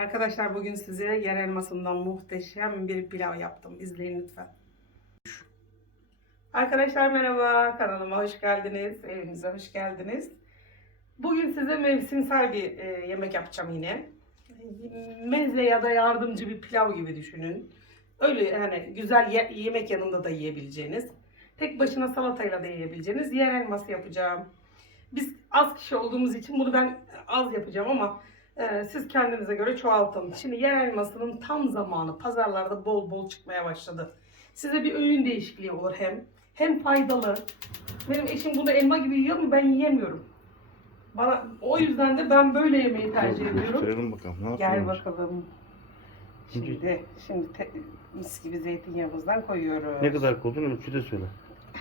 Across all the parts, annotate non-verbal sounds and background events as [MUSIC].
Arkadaşlar bugün size yer elmasından muhteşem bir pilav yaptım. İzleyin lütfen. Arkadaşlar merhaba. Kanalıma hoş geldiniz. Evimize hoş geldiniz. Bugün size mevsimsel bir e, yemek yapacağım yine. Meze ya da yardımcı bir pilav gibi düşünün. Öyle yani güzel ye- yemek yanında da yiyebileceğiniz. Tek başına salatayla da yiyebileceğiniz yer elması yapacağım. Biz az kişi olduğumuz için bunu ben az yapacağım ama ee, siz kendinize göre çoğaltın. Şimdi yer elmasının tam zamanı. Pazarlarda bol bol çıkmaya başladı. Size bir öğün değişikliği olur hem. Hem faydalı. Benim eşim bunu elma gibi yiyor mu ben yiyemiyorum. Bana, o yüzden de ben böyle yemeği tercih ediyorum. Gösterelim bakalım ne Gel yapıyormuş. bakalım. Şimdi, şimdi te- mis gibi zeytinyağımızdan koyuyoruz. Ne kadar koydun ölçü de söyle.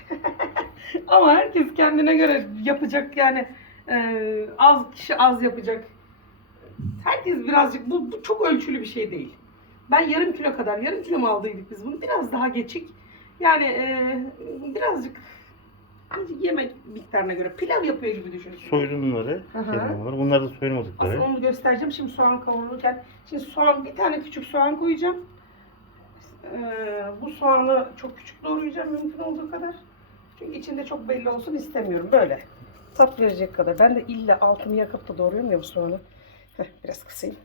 [LAUGHS] Ama herkes kendine göre yapacak yani e, az kişi az yapacak. Herkes birazcık bu, bu çok ölçülü bir şey değil. Ben yarım kilo kadar yarım kilo mu aldıydık biz bunu biraz daha geçik. Yani e, birazcık yemek miktarına göre pilav yapıyor gibi. Hı hı. kenarları. Bunlar da soymadıkları. Aslında onu göstereceğim. Şimdi soğan kavrulurken. Şimdi soğan bir tane küçük soğan koyacağım. Ee, bu soğanı çok küçük doğrayacağım mümkün olduğu kadar. Çünkü içinde çok belli olsun istemiyorum. Böyle. Tat verecek kadar. Ben de illa altını yakıp da doğruyorum ya bu soğanı. Heh, biraz kısayım.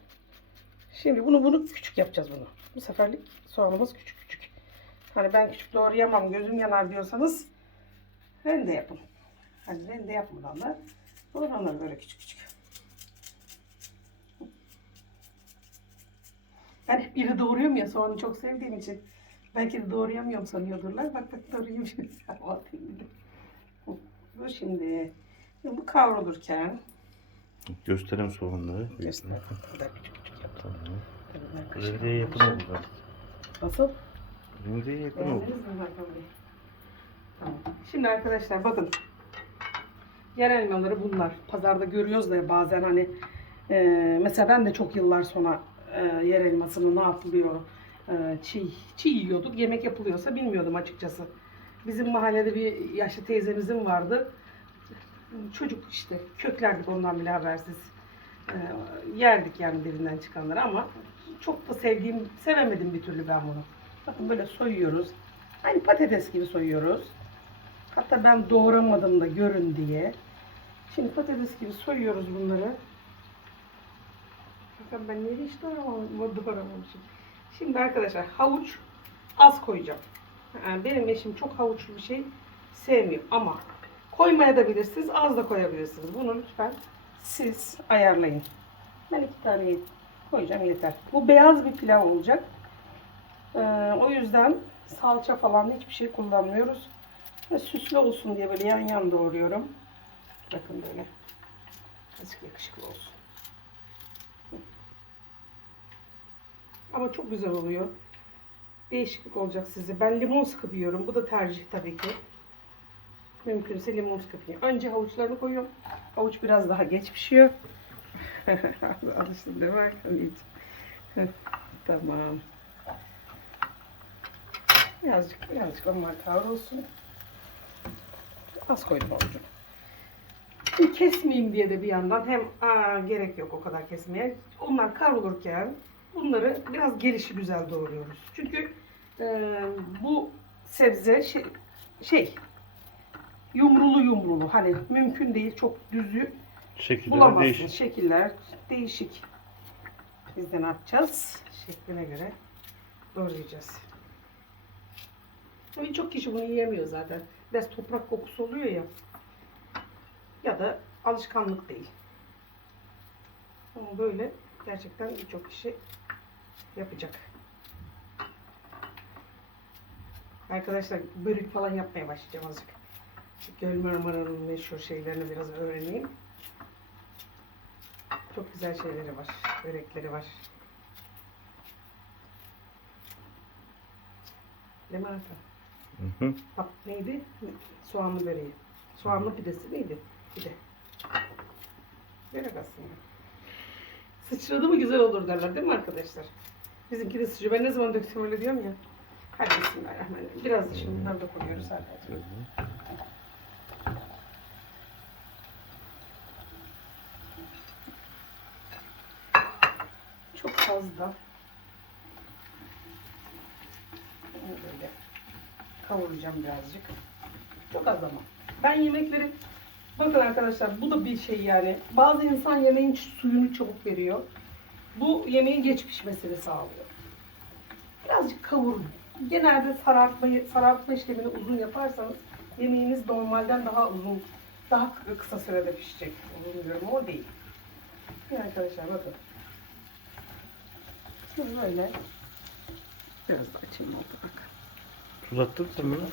Şimdi bunu bunu küçük yapacağız bunu. Bu seferlik soğanımız küçük küçük. Hani ben küçük doğrayamam gözüm yanar diyorsanız rende yapın. Hani rende yapmadan da doğranır böyle küçük küçük. Ben hep iri doğruyorum ya soğanı çok sevdiğim için. Belki de doğrayamıyorum sanıyordurlar. Bak bak doğrayayım [LAUGHS] şimdi. Bu şimdi bu kavrulurken Göstereyim soğanları. göster. Kadar küçük küçük. Tamam. Tabii kaşık yakın oldu. Nasıl? Rendeyi yakın oldu. Beğendiniz mi Hakan Bey? Tamam. Şimdi arkadaşlar bakın. Yer elmaları bunlar. Pazarda görüyoruz da bazen hani e, mesela ben de çok yıllar sonra e, yer elmasını ne yapılıyor e, çiğ, çiğ yiyorduk. Yemek yapılıyorsa bilmiyordum açıkçası. Bizim mahallede bir yaşlı teyzemizin vardı. Çocuk işte köklerdik ondan bile habersiz. E, yerdik yani birinden çıkanları ama çok da sevdiğim, sevemedim bir türlü ben bunu. Bakın böyle soyuyoruz. Aynı patates gibi soyuyoruz. Hatta ben doğramadım da görün diye. Şimdi patates gibi soyuyoruz bunları. Bakın ben niye hiç doğramamışım. Şimdi arkadaşlar havuç az koyacağım. Yani benim eşim çok havuçlu bir şey sevmiyor ama koymaya da bilirsiniz, az da koyabilirsiniz. Bunu lütfen siz ayarlayın. Ben iki tane koyacağım yeter. Bu beyaz bir pilav olacak. Ee, o yüzden salça falan hiçbir şey kullanmıyoruz. Ve süslü olsun diye böyle yan yan doğruyorum. Bakın böyle. Azıcık yakışıklı olsun. Ama çok güzel oluyor. Değişiklik olacak size. Ben limon sıkıp yiyorum. Bu da tercih tabii ki. Mümkünse limon yiyorum. Önce havuçlarını koyuyorum. Havuç biraz daha geç pişiyor. [LAUGHS] Alıştın değil mi tamam. Birazcık, birazcık onlar kavrulsun. Az koydum havucu. Şimdi kesmeyeyim diye de bir yandan hem aa, gerek yok o kadar kesmeye. Onlar kavrulurken bunları biraz gelişi güzel doğruyoruz. Çünkü e, bu sebze şey, şey yumrulu yumrulu hani mümkün değil çok düzü Şekilleri bulamazsın. değişik. Şekiller değişik. Biz de ne yapacağız? Şekline göre doğrayacağız. Birçok kişi bunu yiyemiyor zaten. Biraz toprak kokusu oluyor ya. Ya da alışkanlık değil. Ama böyle gerçekten birçok kişi yapacak. Arkadaşlar börek falan yapmaya başlayacağım azıcık. Göl Marmara'nın meşhur şeylerini biraz öğreneyim. Çok güzel şeyleri var. Börekleri var. Değil mi Hakan? Hı hı. Bak neydi? Soğanlı böreği. Soğanlı pidesi neydi? Pide. Börek aslında. Sıçradı mı güzel olur derler değil mi arkadaşlar? Bizimki de sıçrıyor. Ben ne zaman döksem öyle diyorum ya. Hadi bismillahirrahmanirrahim. Biraz da şimdi bunları da koyuyoruz arkadaşlar. Da Bunu böyle kavuracağım birazcık. Çok az ama. Ben yemekleri bakın arkadaşlar bu da bir şey yani. Bazı insan yemeğin suyunu çabuk veriyor. Bu yemeğin geç pişmesini sağlıyor. Birazcık kavurun. Genelde sarartmayı, sarartma işlemini uzun yaparsanız yemeğiniz normalden daha uzun, daha kısa sürede pişecek. Uzun diyorum o değil. Bir arkadaşlar bakın. Şimdi böyle biraz da açayım oldu bak. Tuz attın sen bunu.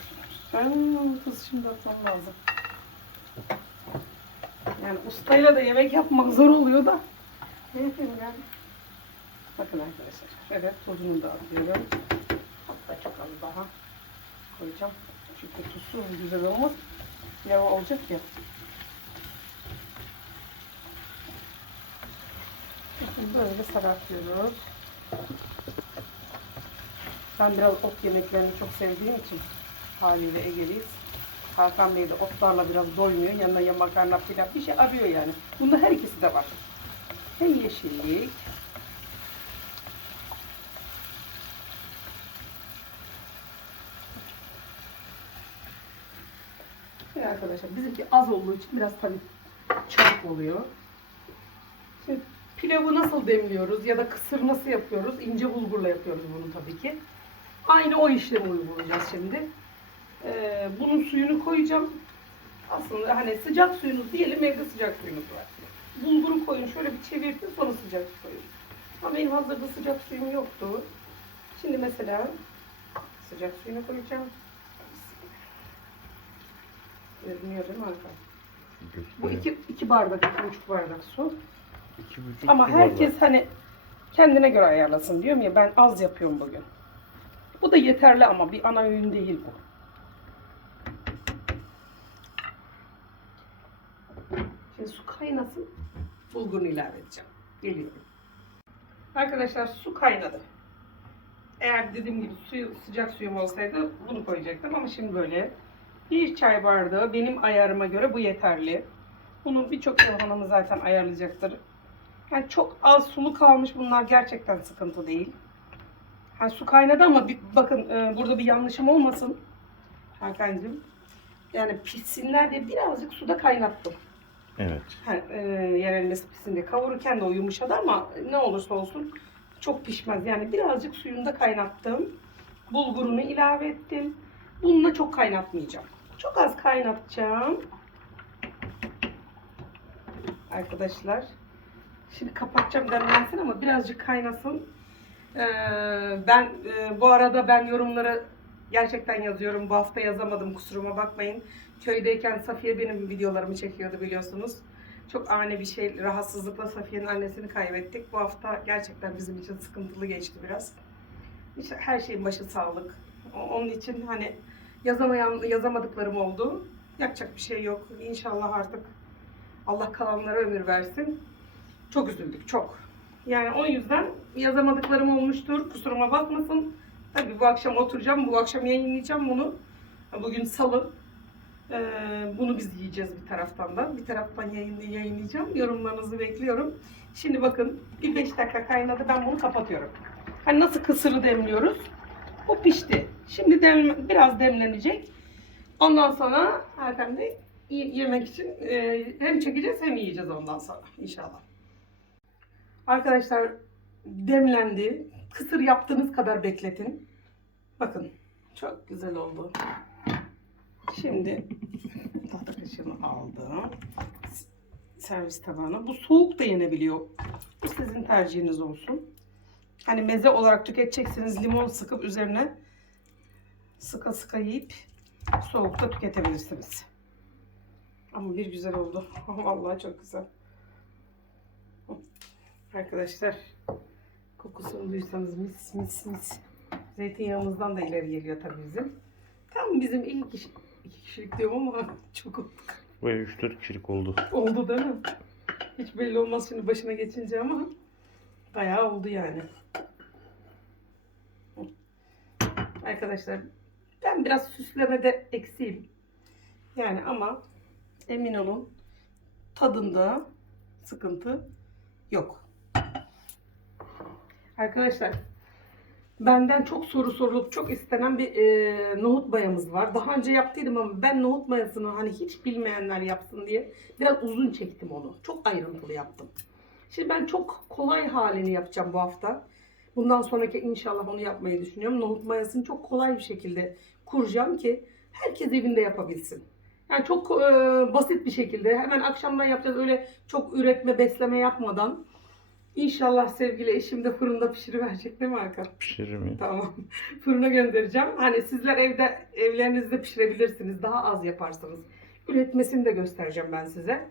Ben kız şimdi atmam lazım. Yani ustayla da yemek yapmak zor oluyor da. Ne yapayım yani? Bakın arkadaşlar. Evet tuzunu da atıyorum. Hatta çok az daha koyacağım. Çünkü tuzsuz güzel olmaz. Pilav olacak ya. Böyle sarartıyoruz. Ben biraz ot yemeklerini çok sevdiğim için haliyle Ege'liyiz. Hakan Bey de otlarla biraz doymuyor. Yanına ya makarna pilav bir şey arıyor yani. Bunda her ikisi de var. Hem yeşillik Şimdi arkadaşlar bizimki az olduğu için biraz tabii çabuk oluyor. Şimdi pilavı nasıl demliyoruz ya da kısır nasıl yapıyoruz? İnce bulgurla yapıyoruz bunu tabii ki. Aynı o işlemi uygulayacağız şimdi. Ee, bunun suyunu koyacağım. Aslında hani sıcak suyunuz diyelim evde sıcak suyunuz var. Bulguru koyun şöyle bir çevirtin sonra sıcak su koyun. Ama benim hazırda sıcak suyum yoktu. Şimdi mesela sıcak suyunu koyacağım. Görünüyor değil mi Hakan? Bu iki, iki bardak, iki buçuk bardak su. İki buçuk Ama herkes bardağı. hani kendine göre ayarlasın diyorum ya ben az yapıyorum bugün. Bu da yeterli ama bir ana öğün değil bu. Şimdi su kaynasın. Bulgurunu ilave edeceğim. Geliyorum. Arkadaşlar su kaynadı. Eğer dediğim gibi suyu, sıcak suyum olsaydı bunu koyacaktım ama şimdi böyle. Bir çay bardağı benim ayarıma göre bu yeterli. Bunu birçok ev hanımı zaten ayarlayacaktır. Yani çok az sulu kalmış bunlar gerçekten sıkıntı değil. Yani su kaynadı ama bir, bakın e, burada bir yanlışım olmasın. Hakan'cığım. Yani pişsinler diye birazcık suda kaynattım. Evet. Ha, e, yerelmesi pişsin diye. Kavururken de o yumuşadı ama ne olursa olsun çok pişmez. Yani birazcık suyunda kaynattım. Bulgurunu ilave ettim. Bununla çok kaynatmayacağım. Çok az kaynatacağım. Arkadaşlar. Şimdi kapatacağım demlensin ama birazcık kaynasın. Ee, ben e, bu arada ben yorumları gerçekten yazıyorum. Bu hafta yazamadım kusuruma bakmayın. Köydeyken Safiye benim videolarımı çekiyordu biliyorsunuz. Çok ani bir şey rahatsızlıkla Safiye'nin annesini kaybettik. Bu hafta gerçekten bizim için sıkıntılı geçti biraz. Her şeyin başı sağlık. Onun için hani yazamayan yazamadıklarım oldu. Yapacak bir şey yok. İnşallah artık Allah kalanlara ömür versin. Çok üzüldük, çok. Yani o yüzden yazamadıklarım olmuştur. Kusuruma bakmasın. Tabii bu akşam oturacağım, bu akşam yayınlayacağım bunu. Bugün salı. Ee, bunu biz yiyeceğiz bir taraftan da. Bir taraftan yayın, yayınlayacağım. Yorumlarınızı bekliyorum. Şimdi bakın bir 5 dakika kaynadı. Ben bunu kapatıyorum. Hani nasıl kısırı demliyoruz? Bu pişti. Şimdi dem, biraz demlenecek. Ondan sonra y- yemek için e, hem çekeceğiz hem yiyeceğiz ondan sonra inşallah. Arkadaşlar demlendi. Kısır yaptığınız kadar bekletin. Bakın çok güzel oldu. Şimdi tahta kaşığımı aldım. Servis tabağına. Bu soğuk da yenebiliyor. Bu sizin tercihiniz olsun. Hani meze olarak tüketeceksiniz limon sıkıp üzerine sıka sıka yiyip soğukta tüketebilirsiniz. Ama bir güzel oldu. [LAUGHS] Vallahi çok güzel. Arkadaşlar kokusunu duysanız mis mis mis. Zeytinyağımızdan da ileri geliyor tabii bizim. Tam bizim ilk kişi, iki kişilik diyorum ama [LAUGHS] çok oldu. Bu ev 3-4 kişilik oldu. Oldu değil mi? Hiç belli olmaz şimdi başına geçince ama bayağı oldu yani. Arkadaşlar ben biraz süslemede eksiğim. Yani ama emin olun tadında sıkıntı yok. Arkadaşlar benden çok soru sorulup çok istenen bir e, nohut mayamız var. Daha önce yaptıydım ama ben nohut mayasını hani hiç bilmeyenler yapsın diye biraz uzun çektim onu. Çok ayrıntılı yaptım. Şimdi ben çok kolay halini yapacağım bu hafta. Bundan sonraki inşallah onu yapmayı düşünüyorum. Nohut mayasını çok kolay bir şekilde kuracağım ki herkes evinde yapabilsin. Yani çok e, basit bir şekilde hemen akşamdan yapacağız öyle çok üretme besleme yapmadan. İnşallah sevgili eşim de fırında pişiriverecek değil mi Hakan? Pişirir mi? Tamam. [LAUGHS] Fırına göndereceğim. Hani sizler evde evlerinizde pişirebilirsiniz. Daha az yaparsınız. Üretmesini de göstereceğim ben size.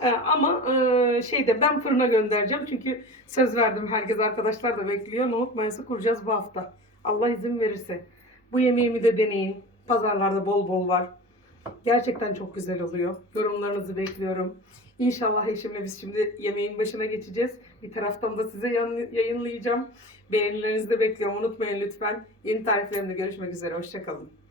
Ee, ama e, şeyde ben fırına göndereceğim. Çünkü söz verdim. Herkes arkadaşlar da bekliyor. Nohut mayası kuracağız bu hafta. Allah izin verirse. Bu yemeğimi de deneyin. Pazarlarda bol bol var. Gerçekten çok güzel oluyor. Yorumlarınızı bekliyorum. İnşallah eşimle biz şimdi yemeğin başına geçeceğiz. Bir taraftan da size yayınlayacağım. Beğenilerinizi de bekliyorum. Unutmayın lütfen. Yeni tariflerimde görüşmek üzere. Hoşçakalın.